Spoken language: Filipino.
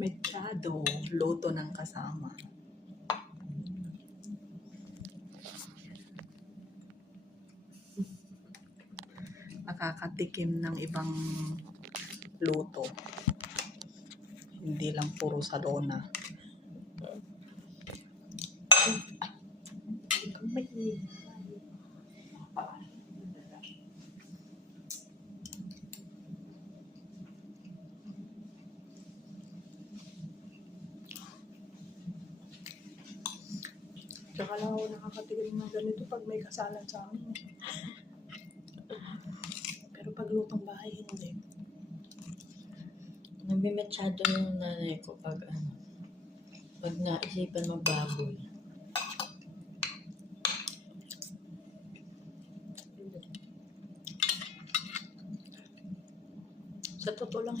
Mechado, luto ng kasama. Nakakatikim ng ibang luto. Hindi lang puro salona. Tsaka lang ako nakakatikim ng ganito pag may kasalan sa amin. Pero pag lutong bahay, hindi. Nabimetsado yung nanay ko pag naisipan magbaboy. Sa totoo lang,